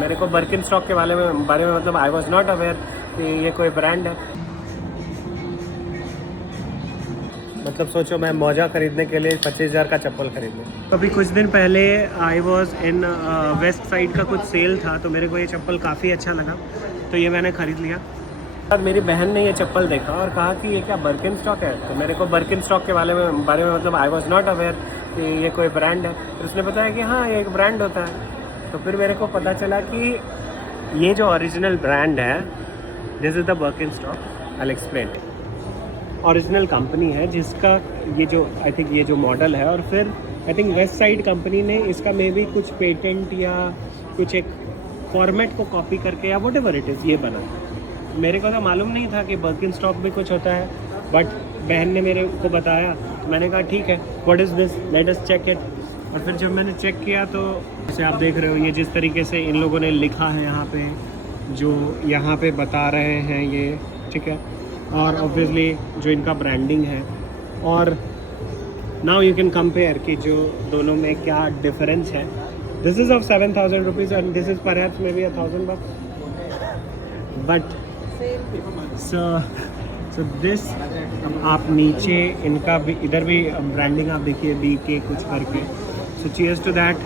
मेरे को बर्किन स्टॉक के बारे में मतलब आई वॉज नॉट अवेयर कि ये कोई ब्रांड है। मतलब सोचो मैं मोजा खरीदने के लिए 25,000 का चप्पल खरीद लूँ। अभी कुछ दिन पहले I was in west side का कुछ सेल था, तो मेरे को ये चप्पल काफ़ी अच्छा लगा, तो ये मैंने ख़रीद लिया। और मेरी बहन ने ये चप्पल देखा और कहा कि ये क्या बर्किन स्टॉक है, तो मेरे को बर्किन स्टॉक के बारे में मतलब आई वॉज नॉट अवेयर कि ये कोई ब्रांड है। फिर उसने बताया कि हाँ ये एक ब्रांड होता है। तो फिर मेरे को पता चला कि ये जो ओरिजिनल ब्रांड है, this is the Birkenstock. I explain. Original company है जिसका ये जो आई थिंक ये जो मॉडल है, और फिर I think west side company ने इसका मे बी कुछ पेटेंट या कुछ एक फॉर्मेट को कॉपी करके या वट एवर इट इज़ ये बना। मेरे को तो मालूम नहीं था कि बर्किन स्टॉक भी कुछ होता है, बट बहन ने मेरे को बताया, तो मैंने कहा ठीक है, what is this, let us check it. और फिर जब मैंने चेक किया तो जैसे आप देख रहे हो, ये जिस तरीके से इन लोगों ने लिखा है यहाँ पे, जो यहाँ पे बता रहे हैं ये, ठीक है, और ऑब्वियसली जो इनका ब्रांडिंग है। और नाउ यू कैन कंपेयर कि जो दोनों में क्या डिफरेंस है। This is of 7,000 rupees and this is perhaps may be 1,000 bucks, but so this. अब आप नीचे इनका भी, इधर भी ब्रांडिंग आप देखिए, BK कुछ करके। So cheers to that.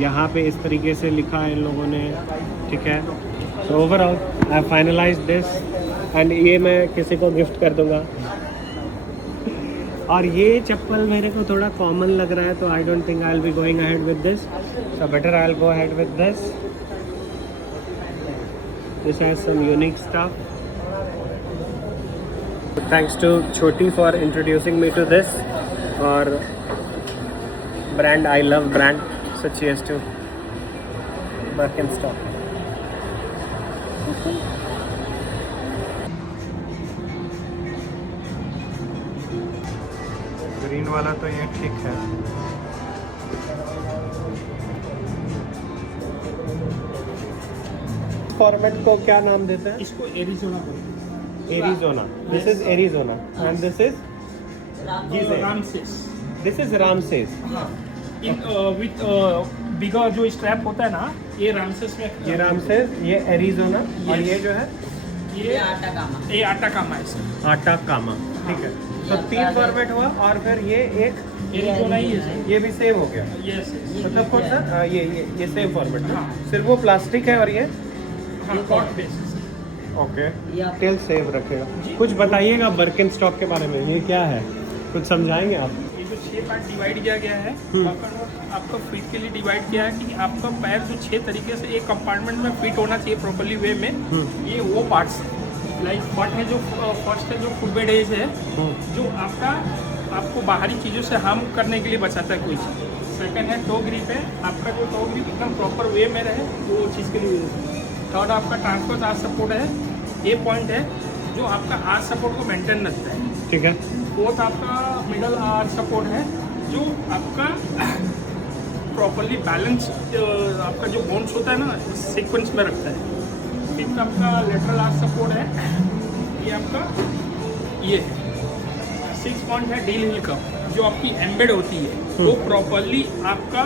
यहाँ पे इस तरीके से लिखा है इन लोगों ने, ठीक है। So overall I finalize this and ये मैं किसी को गिफ्ट कर दूँगा। और ये चप्पल मेरे को थोड़ा कॉमन लग रहा है, तो I don't think I will be going ahead with this, so better I will go ahead with this. This has some unique stuff. Thanks to Choti for introducing me to this, or brand I love brand. So cheers to Birkenstock. Green वाला तो ये ठीक है। Format को क्या नाम देते हैं? इसको एरिज़ोना बोलते हैं। Arizona. This is Arizona, and this is Ramses. this is Ramses. हाँ, इन विथ बिगर जो स्ट्रैप होता है ना, ये रामसेस में। ये Ramses, ये Arizona, और ये जो है ये आटाकामा है सर। आटाकामा, ठीक है। तो 3 फॉर्मेट हुआ, और फिर ये एक एरिज़ोना ही है सर। ये भी सेम हो गया। यस मतलब कौन सा? ये सेम फॉर्मेट है। हाँ। सिर्फ वो प्लास्टिक है, और ये हाँ, कॉट बेसिस। ओके, तेल सेव रखेगा। कुछ बताइएगा बर्किन स्टॉक के बारे में, ये क्या है, कुछ समझाएंगे आप? ये जो 6 पार्ट डिवाइड किया गया है, आपका फिट के लिए डिवाइड किया है कि आपका पैर जो 6 तरीके से एक कंपार्टमेंट में फिट होना चाहिए प्रॉपर्ली वे में। ये वो पार्ट्स लाइक फर्स्ट है, जो फर्स्ट है जो फुटबेड एज है, जो आपको बाहरी चीज़ों से हार्म करने के लिए बचाता है कोई चीज़। सेकंड है टो ग्रिप है, आपका जो टो ग्रिप एकदम प्रॉपर वे में रहे, वो चीज़ के लिए। थर्ड आपका ट्रांसफर आर्च सपोर्ट है, ये पॉइंट है जो आपका आर्च सपोर्ट को मेंटेन रखता है, ठीक है। फोर्थ आपका मिडल आर्च सपोर्ट है, जो आपका प्रॉपर्ली बैलेंस आपका जो बोन्स होता है ना, सीक्वेंस में रखता है। फिफ्थ आपका लेटरल आर्च सपोर्ट है, ये आपका ये। 6 पॉइंट है डील हिल कप, जो आपकी एम्बेड होती है, वो प्रॉपर्ली आपका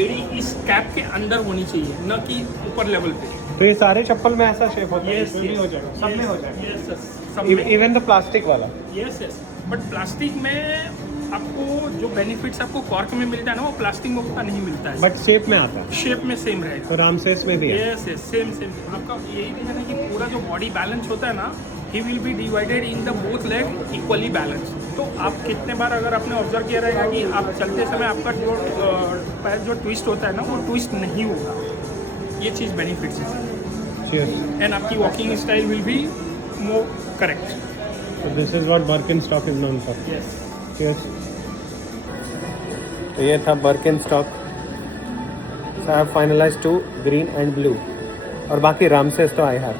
एड़ी इस कैप के अंदर होनी चाहिए, न कि ऊपर लेवल पे। तो ये सारे चप्पल में ऐसा शेप होता है? Yes, इसमें भी yes, हो जाएगा, सब में हो जाएगा। Yes, yes, सब में। इवन द प्लास्टिक वाला? यस यस, बट प्लास्टिक में आपको जो बेनिफिट्स आपको कॉर्क में मिलता है ना, वो प्लास्टिक में उतना नहीं मिलता है। बट शेप में आता है? शेप में सेम रहेगा। तो रामसेस में भी है? Yes yes, same same. आपका यही रीजन है कि पूरा जो बॉडी बैलेंस होता है ना, he will be divided in the both leg equally balance. तो आप कितने बार अगर आपने ऑब्जर्व किया रहेगा कि आप चलते समय आपका जो पैर जो ट्विस्ट होता है ना, वो ट्विस्ट नहीं होगा। ये चीज़ बेनिफिट्स है। एंड आपकी walking style will be more correct. So this is what Birkenstock is known for. Yes. Cheers. तो ये था Birkenstock. So I have finalized 2 green and blue. और बाकी Ramses तो I have.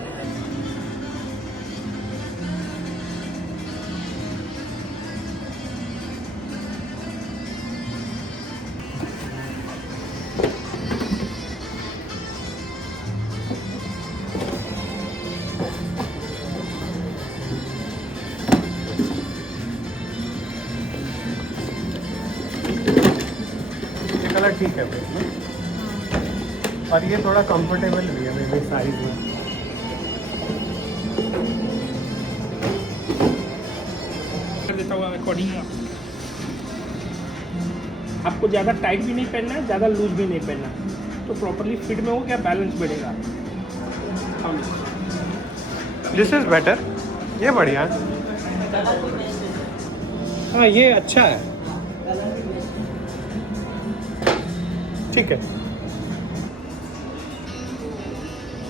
कलर ठीक है भाई, और ये थोड़ा कंफर्टेबल भी है मेरे साइज में। कर देता हूँ अकॉर्डिंग आपको ज़्यादा टाइट भी नहीं पहनना है, ज़्यादा लूज भी नहीं पहनना है, तो प्रॉपरली फिट में हो क्या बैलेंस बढ़ेगा। दिस इज़ बेटर, ये बढ़िया है। हाँ ये अच्छा है, ठीक है।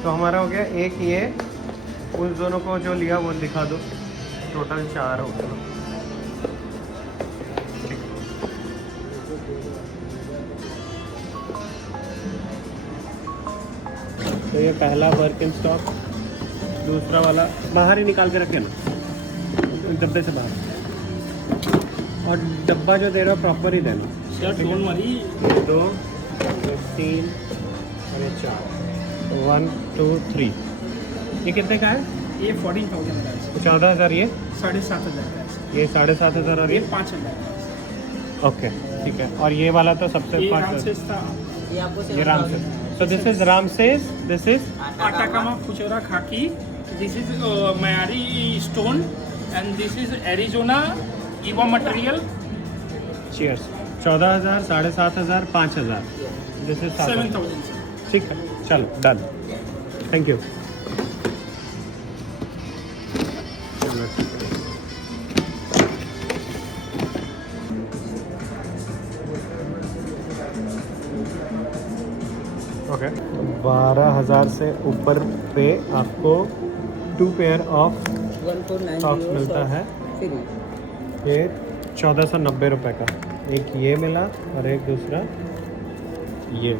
तो हमारा हो गया एक ये, उन दोनों को जो लिया वो दिखा दो, टोटल 4 हो गया। तो ये पहला वर्क इन स्टॉक, दूसरा वाला बाहर ही निकाल के रखे ना डब्बे से बाहर, और डब्बा जो दे रहा हो प्रॉपर ही देना। सर डोंट वरी, 2 3 और 4, 1 2 3। ये कितने का है? ये 14,000 का है, 14,000, ये 7,500 का है, ये 7,500 और ये ये 5,000 का ओके ठीक है। और ये वाला तो सबसे है। ये 5,000 रामसेस था, ये Ramses. So this is Ramses, this is Atacama Fuchera Khaki, this is Mayari stone, and this is Arizona Eva material, cheers. 14,000, 7,500, 5,000, this is 7,000 sir. ठीक है, चलो डन, थैंक यू। ओके 12,000 से ऊपर पे आपको 2 पेयर ऑफ सॉक्स मिलता है। ये 1490 रुपये का, एक ये मिला और एक दूसरा ये।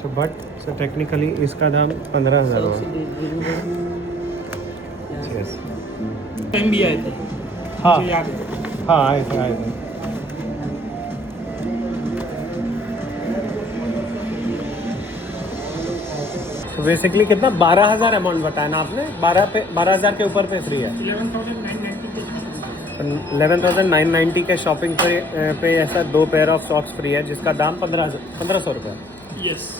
सो टेक्निकली इसका दाम 15,000 होगा। यस टाइम भी आए थे, हाँ मुझे याद है। हाँ आए थे। तो बेसिकली कितना 12,000 अमाउंट बताया ना आपने, 12,000 के ऊपर पे फ्री है। 11,990 के शॉपिंग पे ऐसा 2 पेयर ऑफ सॉक्स फ्री है, जिसका दाम 1500 रुपये। यस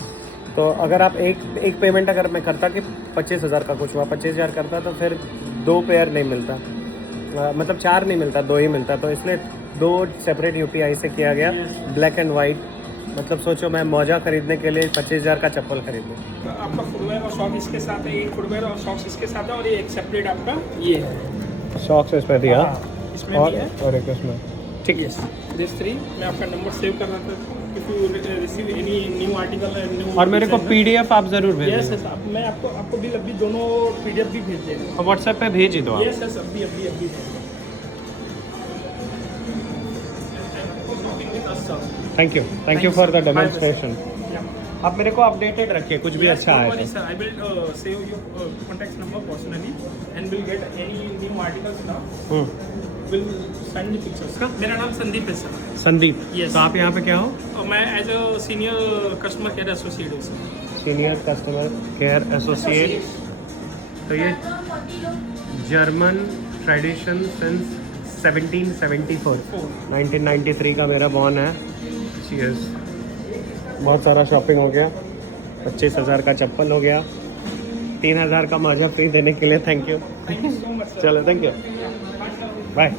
तो अगर आप एक पेमेंट अगर मैं करता कि 25,000 का कुछ हुआ, 25,000 करता तो फिर 2 पेयर नहीं मिलता, मतलब 4 नहीं मिलता, 2 ही मिलता। तो इसलिए 2 सेपरेट UPI से किया गया, ब्लैक एंड वाइट। मतलब सोचो मैं मोजा खरीदने के लिए 25,000 का चप्पल खरीद लूँ। आपका फुटवेयर और सॉक्स इसके साथ है, एक फुटवेयर और सॉक्स इसके साथ है, और ये एक सेपरेट आपका ये है, सॉक्स इसमें दिया इसमें भी है। और एक इसमें, ठीक है। यस दिस 3 मैं आपका नंबर सेव कर रहा था, if you receive any new article and new. और मेरे को PDF आप ज़रूर भेज यस देना। यस, मैं आपको बिल अभी दोनों PDF भी भेज देंगे। व्हाट्सएप पे भेज ही दो आप। यस यस, अभी भेज देंगे। Thank you for the demonstration. आप मेरे को अपडेटेड रखिए, कुछ भी अच्छा है तो। Sir I will save your contact number personally and will get any new articles now, will send me pictures. मेरा नाम संदीप है सर। संदीप, Yes. तो आप यहाँ पे क्या हो? और मैं as a senior customer care associate हूँ sir. Senior customer care associate. तो ये जर्मन ट्रेडिशन सिंस 1774, 1993 का मेरा बॉर्न है। चीयर्स। बहुत सारा शॉपिंग हो गया, 25,000 का चप्पल हो गया, 3,000 का मोजा फ्री देने के लिए thank you. Thank you so much sir. चलो थैंक यू, बाय।